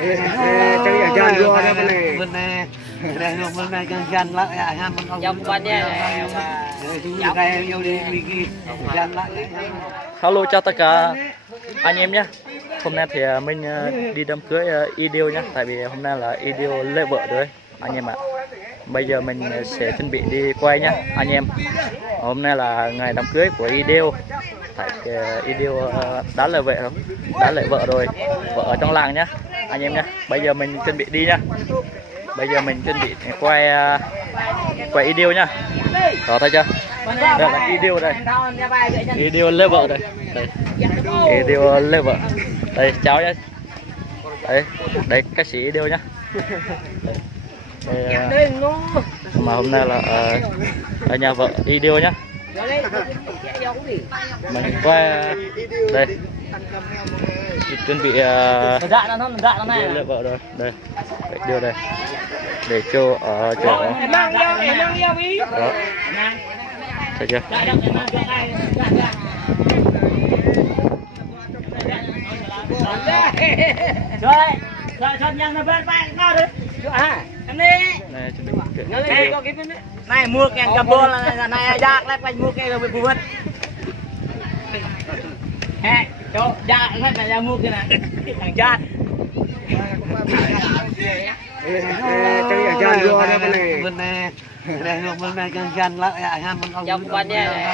Chơi ở gian vô đó bên này đây luôn bên này gian lại ha mình không trong quanh nha cái yêu đi Wiki gian lại. Hello chào tất cả anh em nhé. Hôm nay thì mình đi đám cưới Idil nhé. Tại vì hôm nay là Idil lấy vợ rồi anh em ạ. Bây giờ mình sẽ chuẩn bị đi quay nhé anh em. Hôm nay là ngày đám cưới của Idil. Tại Idil đã lấy vợ rồi, đã lấy vợ rồi, vợ ở trong làng nhé anh em nhé. Bây giờ mình chuẩn bị đi nhá. Bây giờ mình chuẩn bị quay Idil nhá. Có thấy chưa? Đây là Idil đây. Idil lấy vợ đây. Đây. Idil lấy vợ. Đây cháu nhá. Đây, đây ca sĩ Idil nhá. Đây, mà hôm nay là ở nhà vợ Idil nhá. Mình quay đây. Chuẩn bị lấy vợ rồi. Đây. Đưa đây. Để cho ở chỗ đó. Thấy chưa? Rồi nhanh nó bên bay cao đi. Em đi. Này mua kèn cầm bô là này giác lại quanh mua kèn rồi bị buồn. Hè, cho giác lại phải ra mua cái này. Thằng giác. Chơi ở gian vô đó bên này đây luôn bên này gian lại ha mình không trong quanh nha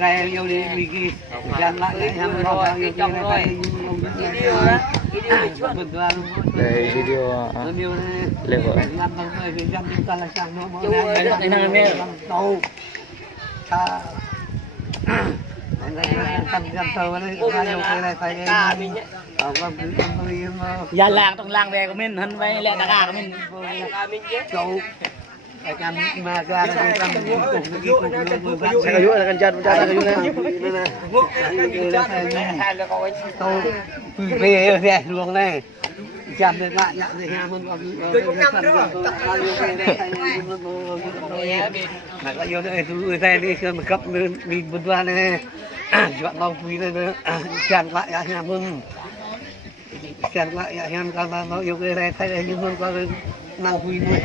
cái yêu đi Wiki gian lại ha mình không trong rồi. Đây video lên vợ. Gia làng trong làng về của mình hơn với lẹ đà của mình. Mà ra là cái Saya juga akan jalan tôi về luôn này chạm được lại nhận thì nhà mình còn mà có yêu đây tôi xe đi xem một cấp đi bên qua này chọn bao quý này nữa chạm lại nhà mình chạm lại nhà em còn nó yêu cái này thay nhưng hơn qua năng quý này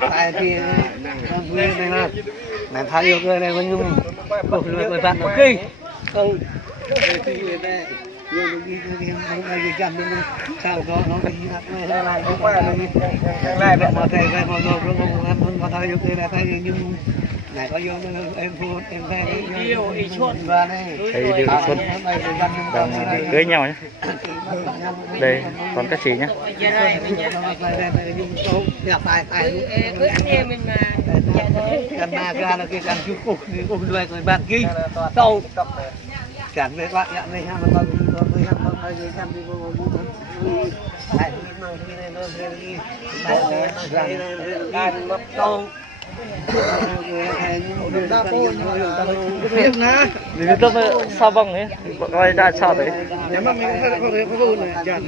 tại thì năng quý này là mà thay yêu cái này nhưng không được người bạn ok không nhiều đi chăm đi sao có nó đi lại mà thầy về mà nó không ăn mà thầy yêu cái này thầy nhưng này có yêu em phụ em thầy yêu ý chuột và đây đây điều xuân đang cưới nhau nhé. Đây còn các chị nhé. Cưới anh em mình mà. Cần ma ra là cái cần chú cục thì cùng đuôi người bạn kia tàu chẳng để bạn nhận này ha mà con người ha con người xem đi con lại mang cái này nó đi can mất tàu Vì tôi sao băng ấy, coi ra sao đấy. nhắm mắt mình không thể có vui này chẳng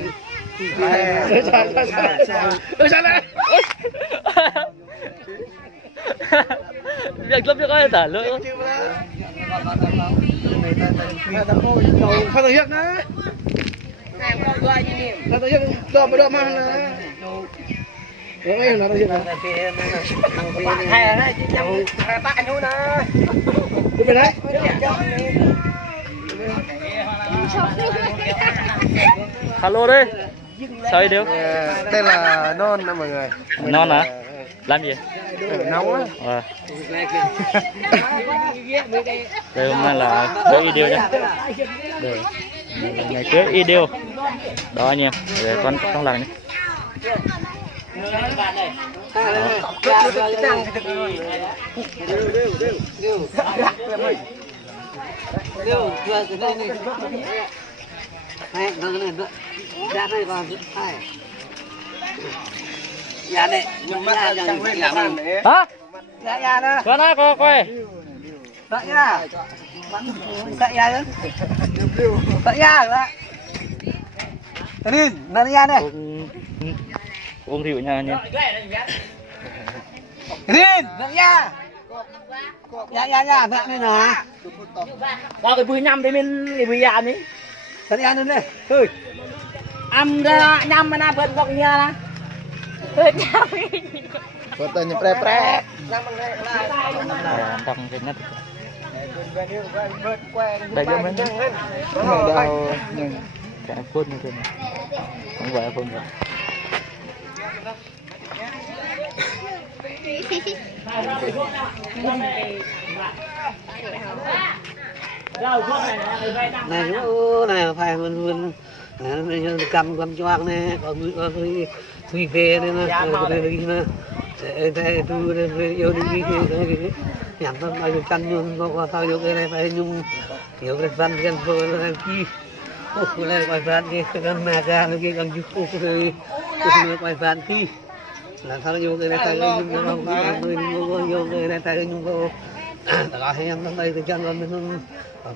việc lắm cho coi tả lưỡi không được hiếc nữa không được hiếc đo mà đo mà đấy là nó hiếc Hay là bạn chú nè. bên đấy hello đấy sao đi đây là non nè mọi người non hả làm gì nóng á đây hôm nay là cưới Idil nhé. Đây ngày cưới Idil đó anh em về con trong làng nhé. dạ này Hả? dạ đó Có nói có quay dạ nha dạ nha đó dạ nha đó đi nha này uống rượu nha anh em. dạ nha dạ này nè Qua cái bùi nhâm đấy mình cái bùi già đấy. dạ nha nữa này thôi âm ra nhâm mà na bật gọc nhà na bật tay nhập pre pre tăng cái nhất đây cho mình cái phun như thế này không phải phun rồi này nó này phải mình cầm choang này còn tùy về đây nè để tu yêu đi nhắm nó bao nhiêu căn nhung qua tao yêu cái này phải nhung yêu cái văn cái thôi là chi cái này phải văn cái mẹ ra cái còn chú cái phải văn chi là tao yêu cái này phải nhung không yêu cái này phải nhung không đó hay em trong đây thì chân con mình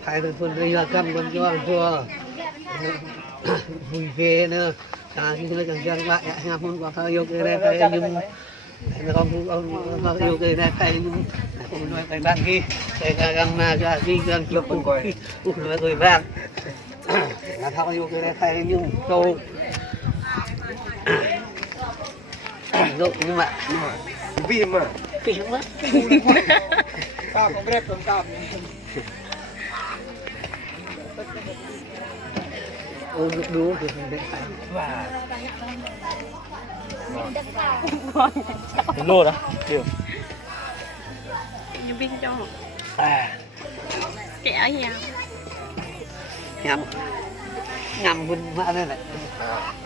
phải được phân cái cầm con cho vui vẻ nữa khi nó chẳng chân lại em không có tao yêu cái này phải nhung nó không yêu cái này phải nhung không nói phải ban khi cái gần mà ra khi gần chụp người ban là tao yêu cái này phải nhung câu rồi nhưng mà phim mà phim quá tao không biết tôm tao ôi đúa thì không biết cái lô đó điều như pin cho à kẻ gì nhầm mình mà đây này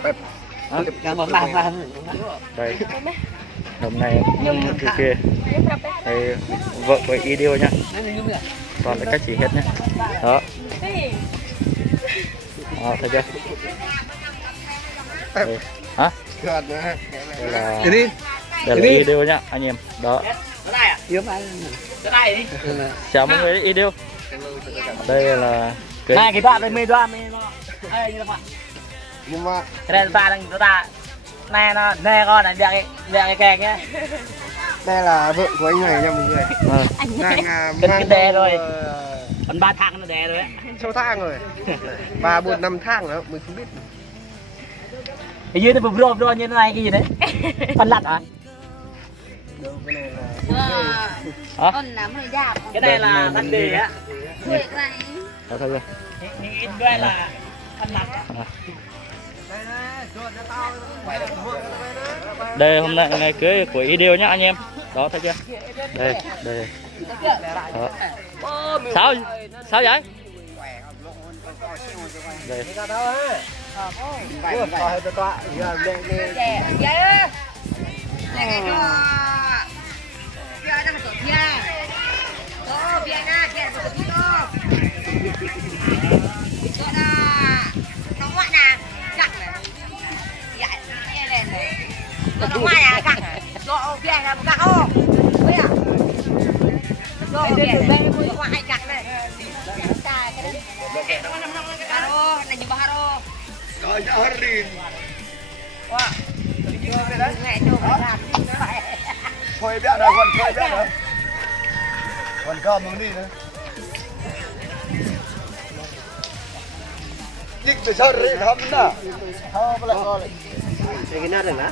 bẹp nhầm một lần đây hôm nay kia kia đây vợ với ideo nhá toàn là cách chỉ hết nhá đó thấy chưa đây. Hả gần nữa đây là ideo nhá anh em đó giúp anh cái này đi chào mọi người ideo đây là này cái đoạn đây mê đoan đây như vậy nhưng mà cái này ta đang ta này nó nè con này cái kèn nhá đây là vợ của anh này nha mọi người đang cái đè rồi còn 3 tháng nó đè rồi á 6 tháng rồi 3-4-5 tháng nữa mình không biết cái dưới nó bùm rôm rồi như thế này cái gì đấy phân lặt hả cái này là con nắm hơi dạp cái này là phân đề á việc này đó thôi những cái là phân lặt đây hôm nay ngày cưới của ideo nhá anh em đó thấy chưa đây đây đó. sao vậy đây nó ngoài à cắt lộ phía này là cắt không bây giờ lộ phía này ngoài hay cắt này cài cái đấy caro này như baharo rồi nhớ đi wow ngày đâu phải thôi bé nào còn thôi bé nữa còn cơm mừng đi nữa dịch về sao rồi không nữa không phải là con cái nát này nè